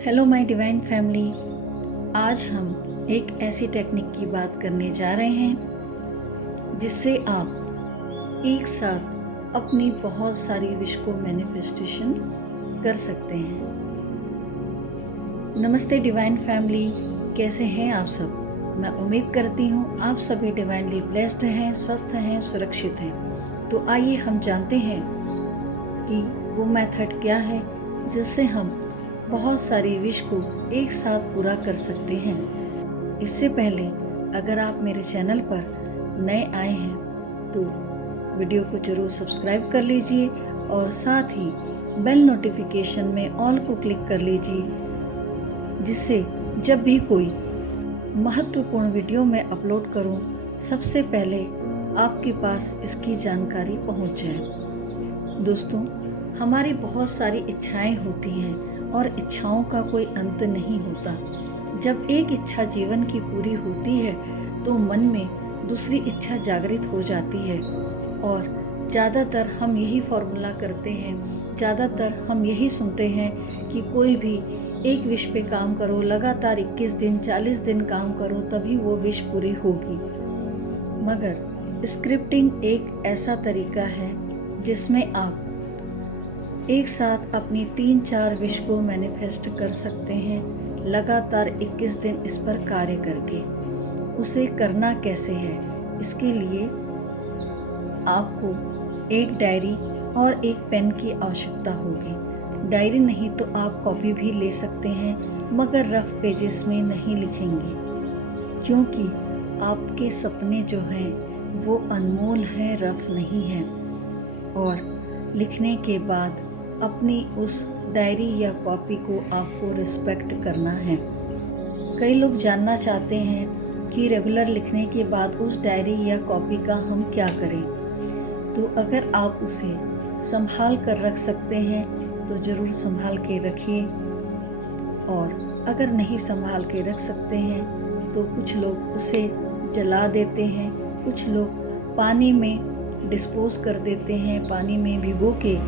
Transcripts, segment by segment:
Hello my divine family. आज हम एक ऐसी टेक्निक की बात करने जा रहे हैं जिससे आप एक साथ अपनी बहुत सारी विश को मैनिफेस्टेशन कर सकते हैं। नमस्ते डिवाइन फैमिली, कैसे हैं आप सब। मैं उम्मीद करती हूँ आप सभी डिवाइनली ब्लेस्ड हैं, स्वस्थ हैं, सुरक्षित हैं। तो आइए हम जानते हैं कि वो मेथड क्या है जिससे हम बहुत सारी विश को एक साथ पूरा कर सकते हैं। इससे पहले अगर आप मेरे चैनल पर नए आए हैं तो वीडियो को जरूर सब्सक्राइब कर लीजिए और साथ ही बेल नोटिफिकेशन में ऑल को क्लिक कर लीजिए, जिससे जब भी कोई महत्वपूर्ण वीडियो मैं अपलोड करूं सबसे पहले आपके पास इसकी जानकारी पहुंच जाए। दोस्तों, हमारी बहुत सारी इच्छाएं होती हैं और इच्छाओं का कोई अंत नहीं होता। जब एक इच्छा जीवन की पूरी होती है तो मन में दूसरी इच्छा जागृत हो जाती है और ज़्यादातर हम यही फॉर्मूला करते हैं, ज़्यादातर हम यही सुनते हैं कि कोई भी एक विश पे काम करो, लगातार 21 दिन 40 दिन काम करो तभी वो विश पूरी होगी। मगर स्क्रिप्टिंग एक ऐसा तरीका है जिसमें आप एक साथ अपनी 3-4 विश को मैनिफेस्ट कर सकते हैं, लगातार 21 दिन इस पर कार्य करके। उसे करना कैसे है, इसके लिए आपको एक डायरी और एक पेन की आवश्यकता होगी। डायरी नहीं तो आप कॉपी भी ले सकते हैं, मगर रफ पेजेस में नहीं लिखेंगे, क्योंकि आपके सपने जो हैं वो अनमोल हैं, रफ नहीं हैं। और लिखने के बाद अपनी उस डायरी या कॉपी को आपको रिस्पेक्ट करना है। कई लोग जानना चाहते हैं कि रेगुलर लिखने के बाद उस डायरी या कॉपी का हम क्या करें। तो अगर आप उसे संभाल कर रख सकते हैं तो ज़रूर संभाल के रखिए, और अगर नहीं संभाल के रख सकते हैं तो कुछ लोग उसे जला देते हैं, कुछ लोग पानी में डिस्पोज कर देते हैं, पानी में भिगो के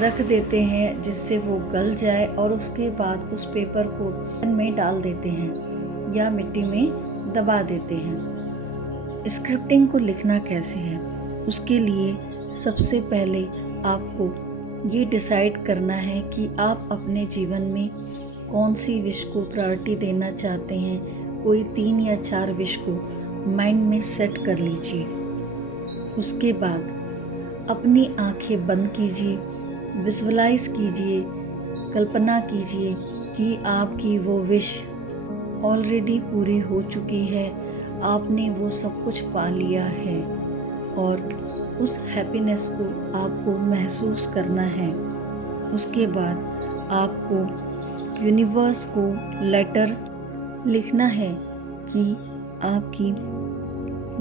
रख देते हैं जिससे वो गल जाए, और उसके बाद उस पेपर को पेन में डाल देते हैं या मिट्टी में दबा देते हैं। स्क्रिप्टिंग को लिखना कैसे है, उसके लिए सबसे पहले आपको ये डिसाइड करना है कि आप अपने जीवन में कौन सी विश को प्रायोरिटी देना चाहते हैं। कोई 3 या 4 विश को माइंड में सेट कर लीजिए। उसके बाद अपनी आंखें बंद कीजिए, विजुअलाइज कीजिए, कल्पना कीजिए कि आपकी वो विश ऑलरेडी पूरी हो चुकी है, आपने वो सब कुछ पा लिया है और उस हैप्पीनेस को आपको महसूस करना है। उसके बाद आपको यूनिवर्स को लेटर लिखना है कि आपकी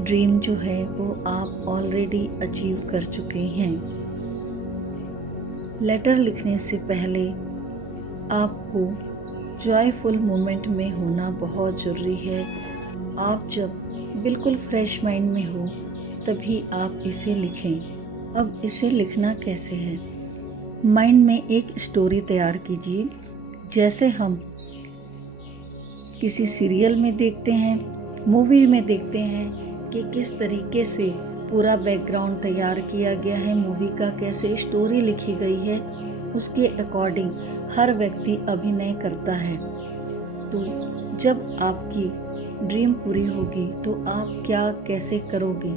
ड्रीम जो है वो आप ऑलरेडी अचीव कर चुके हैं। लेटर लिखने से पहले आपको जॉयफुल मोमेंट में होना बहुत ज़रूरी है। आप जब बिल्कुल फ्रेश माइंड में हो तभी आप इसे लिखें। अब इसे लिखना कैसे है, माइंड में एक स्टोरी तैयार कीजिए, जैसे हम किसी सीरियल में देखते हैं, मूवी में देखते हैं कि किस तरीके से पूरा बैकग्राउंड तैयार किया गया है, मूवी का कैसे स्टोरी लिखी गई है, उसके अकॉर्डिंग हर व्यक्ति अभिनय करता है। तो जब आपकी ड्रीम पूरी होगी तो आप क्या कैसे करोगे,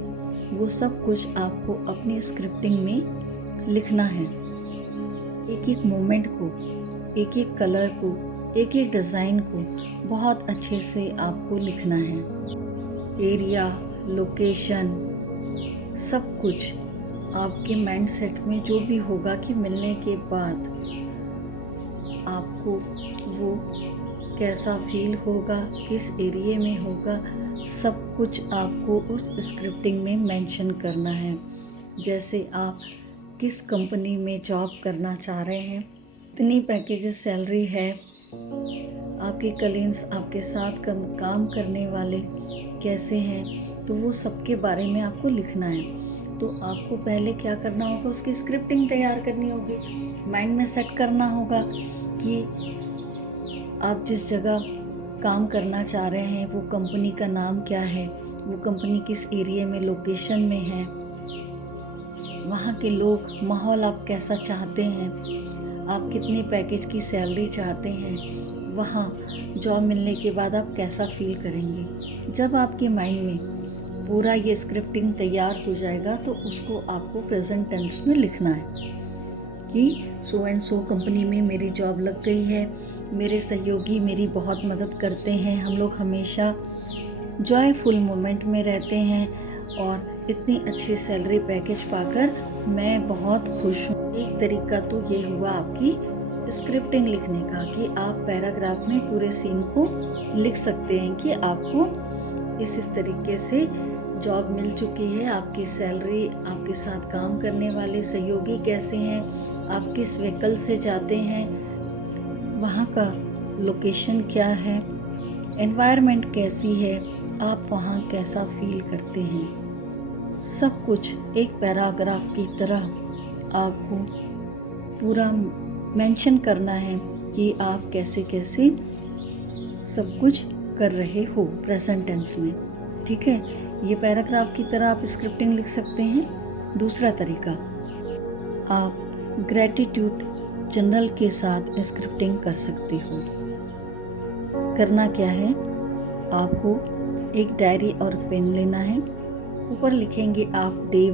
वो सब कुछ आपको अपनी स्क्रिप्टिंग में लिखना है। एक एक मोमेंट को, एक एक कलर को, एक एक डिज़ाइन को बहुत अच्छे से आपको लिखना है। एरिया, लोकेशन, सब कुछ आपके माइंड सेट में जो भी होगा कि मिलने के बाद आपको वो कैसा फील होगा, किस एरिया में होगा, सब कुछ आपको उस स्क्रिप्टिंग में मेंशन करना है। जैसे आप किस कंपनी में जॉब करना चाह रहे हैं, कितनी पैकेजेस सैलरी है, आपके कलीग्स, आपके साथ काम करने वाले कैसे हैं, तो वो सब के बारे में आपको लिखना है। तो आपको पहले क्या करना होगा, उसकी स्क्रिप्टिंग तैयार करनी होगी, माइंड में सेट करना होगा कि आप जिस जगह काम करना चाह रहे हैं वो कंपनी का नाम क्या है, वो कंपनी किस एरिया में, लोकेशन में है, वहाँ के लोग, माहौल आप कैसा चाहते हैं, आप कितने पैकेज की सैलरी चाहते हैं, वहाँ जॉब मिलने के बाद आप कैसा फील करेंगे। जब आपके माइंड में पूरा ये स्क्रिप्टिंग तैयार हो जाएगा तो उसको आपको प्रेजेंट टेंस में लिखना है कि सो एंड सो कंपनी में मेरी जॉब लग गई है, मेरे सहयोगी मेरी बहुत मदद करते हैं, हम लोग हमेशा जॉयफुल मोमेंट में रहते हैं और इतनी अच्छी सैलरी पैकेज पाकर मैं बहुत खुश हूँ। एक तरीका तो ये हुआ आपकी स्क्रिप्टिंग लिखने का कि आप पैराग्राफ में पूरे सीन को लिख सकते हैं कि आपको इस तरीके से जॉब मिल चुकी है, आपकी सैलरी, आपके साथ काम करने वाले सहयोगी कैसे हैं, आप किस व्हीकल से जाते हैं, वहाँ का लोकेशन क्या है, एनवायरनमेंट कैसी है, आप वहाँ कैसा फील करते हैं। सब कुछ एक पैराग्राफ की तरह आपको पूरा मेंशन करना है कि आप कैसे कैसे सब कुछ कर रहे हो प्रेजेंट टेंस में। ठीक है, ये पैराग्राफ की तरह आप स्क्रिप्टिंग लिख सकते हैं। दूसरा तरीका, आप ग्रैटिट्यूड जनरल के साथ स्क्रिप्टिंग कर सकते हो। करना क्या है, आपको एक डायरी और पेन लेना है। ऊपर लिखेंगे आप डे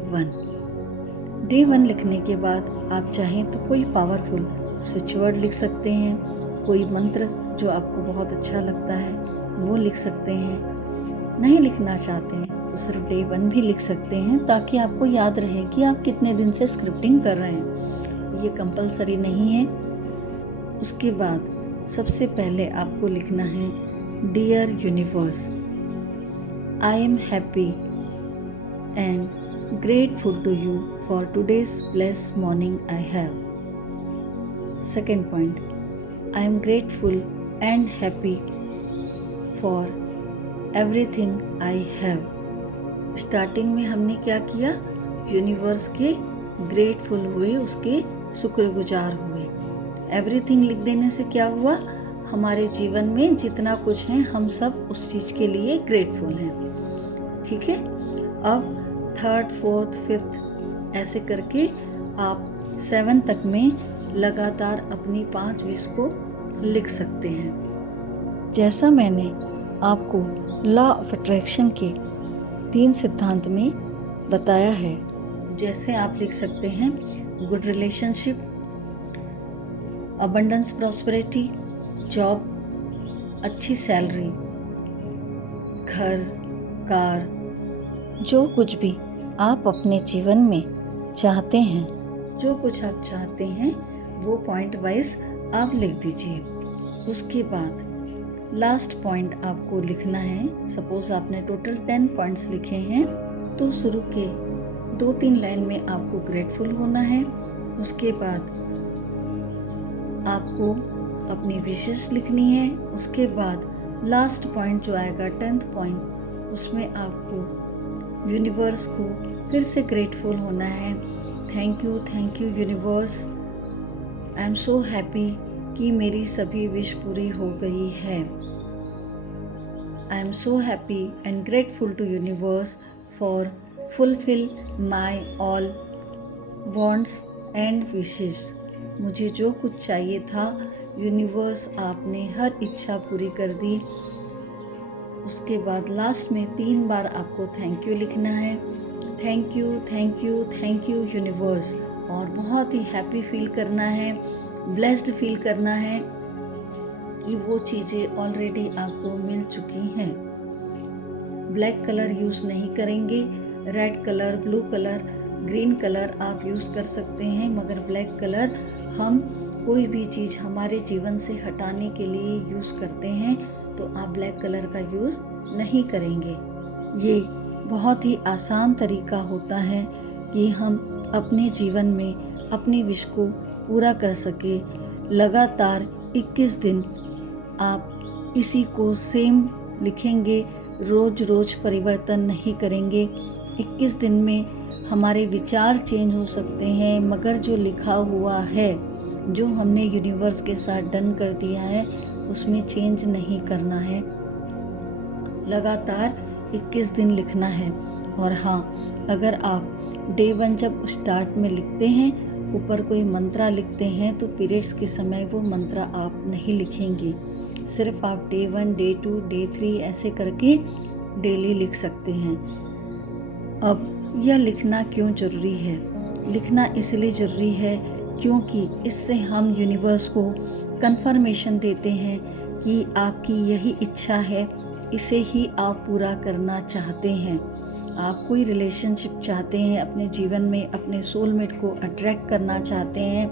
1 लिखने के बाद आप चाहें तो कोई पावरफुल स्विच वर्ड लिख सकते हैं, कोई मंत्र जो आपको बहुत अच्छा लगता है वो लिख सकते हैं। नहीं लिखना चाहते हैं तो सिर्फ डे 1 भी लिख सकते हैं ताकि आपको याद रहे कि आप कितने दिन से स्क्रिप्टिंग कर रहे हैं। ये कंपलसरी नहीं है। उसके बाद सबसे पहले आपको लिखना है, dear universe, I am happy and grateful to you for today's blessed morning I have. Second point, I am grateful and happy for everything I have. Starting में हमने क्या किया, यूनिवर्स के ग्रेटफुल हुए, उसके शुक्रगुजार हुए। एवरीथिंग लिख देने से क्या हुआ, हमारे जीवन में जितना कुछ है हम सब उस चीज़ के लिए ग्रेटफुल हैं। ठीक है, अब 3rd, 4th, 5th ऐसे करके आप 7 तक में लगातार अपनी 5 विश को लिख सकते हैं। जैसा मैंने आपको लॉ ऑफ अट्रैक्शन के 3 सिद्धांत में बताया है, जैसे आप लिख सकते हैं good relationship, abundance prosperity, job, अच्छी सैलरी, घर, कार, जो कुछ भी आप अपने जीवन में चाहते हैं, जो कुछ आप चाहते हैं वो पॉइंट वाइज आप लिख दीजिए। उसके बाद लास्ट पॉइंट आपको लिखना है। सपोज आपने टोटल 10 पॉइंट्स लिखे हैं तो शुरू के 2-3 लाइन में आपको ग्रेटफुल होना है। उसके बाद आपको अपनी विशेष लिखनी है। उसके बाद लास्ट पॉइंट जो आएगा 10th पॉइंट, उसमें आपको यूनिवर्स को फिर से ग्रेटफुल होना है। Thank you universe, I am so happy कि मेरी सभी विश पूरी हो गई है। I am so happy and grateful to universe for fulfil my all wants and wishes. मुझे जो कुछ चाहिए था यूनिवर्स आपने हर इच्छा पूरी कर दी। उसके बाद लास्ट में 3 बार आपको थैंक यू लिखना है। थैंक यू यूनिवर्स, और बहुत ही हैप्पी फील करना है, ब्लेस्ड फील करना है कि वो चीज़ें ऑलरेडी आपको मिल चुकी हैं। ब्लैक कलर यूज़ नहीं करेंगे, red colour, blue colour, green colour आप यूज़ कर सकते हैं, मगर ब्लैक कलर हम कोई भी चीज़ हमारे जीवन से हटाने के लिए यूज़ करते हैं, तो आप ब्लैक कलर का यूज़ नहीं करेंगे। ये बहुत ही आसान तरीका होता है कि हम अपने जीवन में अपनी विश को पूरा कर सके। लगातार 21 दिन आप इसी को सेम लिखेंगे, रोज़ परिवर्तन नहीं करेंगे। 21 दिन में हमारे विचार चेंज हो सकते हैं, मगर जो लिखा हुआ है, जो हमने यूनिवर्स के साथ डन कर दिया है, उसमें चेंज नहीं करना है। लगातार 21 दिन लिखना है। और हाँ, अगर आप डे 1 जब स्टार्ट में लिखते हैं, ऊपर कोई मंत्रा लिखते हैं, तो पीरियड्स के समय वो मंत्रा आप नहीं लिखेंगे। सिर्फ आप डे 1, डे 2, डे 3 ऐसे करके डेली लिख सकते हैं। अब यह लिखना क्यों ज़रूरी है? लिखना इसलिए ज़रूरी है क्योंकि इससे हम यूनिवर्स को कंफर्मेशन देते हैं कि आपकी यही इच्छा है, इसे ही आप पूरा करना चाहते हैं। आप कोई रिलेशनशिप चाहते हैं अपने जीवन में, अपने सोलमेट को अट्रैक्ट करना चाहते हैं।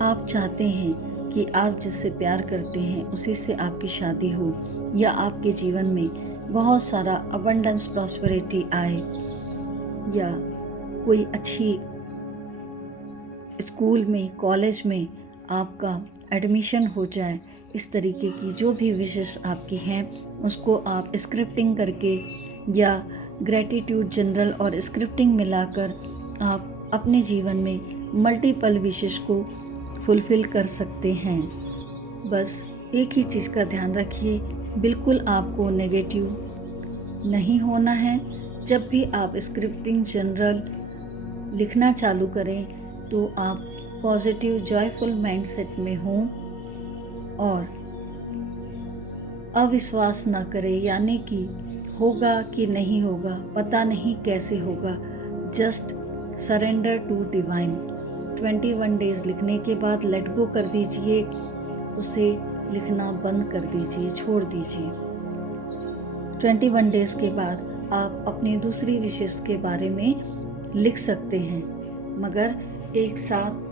आप चाहते हैं कि आप जिससे प्यार करते हैं उसी से आपकी शादी हो, या आपके जीवन में बहुत सारा अबंडेंस प्रॉस्पेरिटी आए, या कोई अच्छी स्कूल में, कॉलेज में आपका एडमिशन हो जाए। इस तरीके की जो भी विशेष आपकी हैं उसको आप स्क्रिप्टिंग करके या ग्रेटिट्यूड जनरल और स्क्रिप्टिंग मिलाकर आप अपने जीवन में मल्टीपल विशेष को फुलफ़िल कर सकते हैं। बस एक ही चीज़ का ध्यान रखिए, बिल्कुल आपको नेगेटिव नहीं होना है। जब भी आप स्क्रिप्टिंग जनरल लिखना चालू करें तो आप पॉजिटिव जॉयफुल माइंडसेट में हों और अविश्वास ना करें, यानी कि होगा कि नहीं होगा, पता नहीं कैसे होगा। Just surrender to divine. 21 days लिखने के बाद लेट गो कर दीजिए, उसे लिखना बंद कर दीजिए, छोड़ दीजिए। 21 डेज़ के बाद आप अपनी दूसरी विशेष के बारे में लिख सकते हैं, मगर एक साथ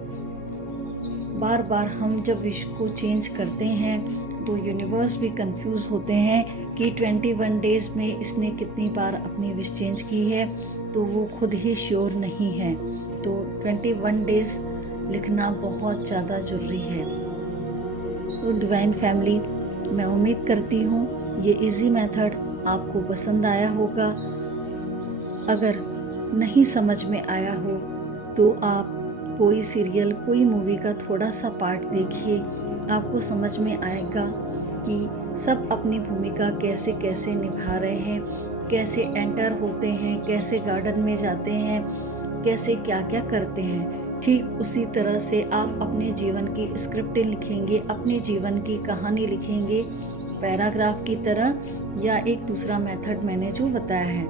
बार बार हम जब विश को चेंज करते हैं तो यूनिवर्स भी कंफ्यूज होते हैं कि 21 डेज़ में इसने कितनी बार अपनी विश चेंज की है, तो वो खुद ही श्योर नहीं है। तो 21 डेज़ लिखना बहुत ज़्यादा ज़रूरी है। तो डिवाइन फैमिली, मैं उम्मीद करती हूँ ये इजी मेथड आपको पसंद आया होगा। अगर नहीं समझ में आया हो तो आप कोई सीरियल, कोई मूवी का थोड़ा सा पार्ट देखिए, आपको समझ में आएगा कि सब अपनी भूमिका कैसे कैसे निभा रहे हैं, कैसे एंटर होते हैं, कैसे गार्डन में जाते हैं, कैसे क्या क्या करते हैं। ठीक उसी तरह से आप अपने जीवन की स्क्रिप्टें लिखेंगे, अपने जीवन की कहानी लिखेंगे पैराग्राफ की तरह, या एक दूसरा मेथड मैंने जो बताया है,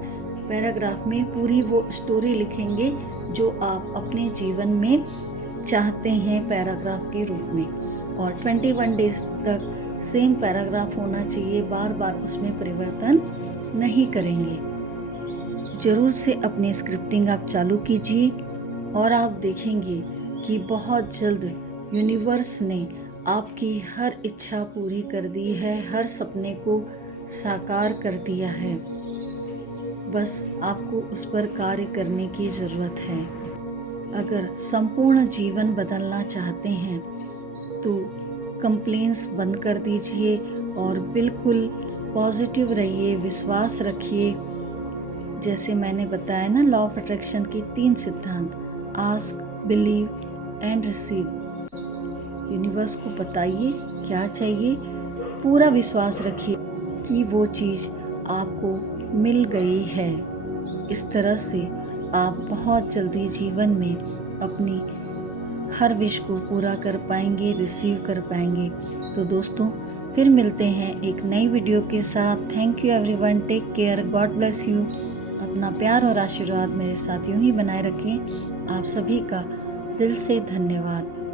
पैराग्राफ में पूरी वो स्टोरी लिखेंगे जो आप अपने जीवन में चाहते हैं पैराग्राफ के रूप में। और 21 डेज़ तक सेम पैराग्राफ होना चाहिए, बार बार उसमें परिवर्तन नहीं करेंगे। ज़रूर से अपनी स्क्रिप्टिंग आप चालू कीजिए और आप देखेंगे कि बहुत जल्द यूनिवर्स ने आपकी हर इच्छा पूरी कर दी है, हर सपने को साकार कर दिया है। बस आपको उस पर कार्य करने की ज़रूरत है। अगर संपूर्ण जीवन बदलना चाहते हैं तो कंप्लेंट्स बंद कर दीजिए और बिल्कुल पॉजिटिव रहिए, विश्वास रखिए। जैसे मैंने बताया ना, लॉ ऑफ अट्रैक्शन के 3 सिद्धांत, ask, believe and receive. Universe को बताइए क्या चाहिए, पूरा विश्वास रखिए कि वो चीज़ आपको मिल गई है। इस तरह से आप बहुत जल्दी जीवन में अपनी हर विश को पूरा कर पाएंगे, रिसीव कर पाएंगे। तो दोस्तों, फिर मिलते हैं एक नई वीडियो के साथ। Thank you everyone, take care, God bless you. अपना प्यार और आशीर्वाद मेरे साथ यूं ही बनाए रखें। आप सभी का दिल से धन्यवाद।